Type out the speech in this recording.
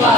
แ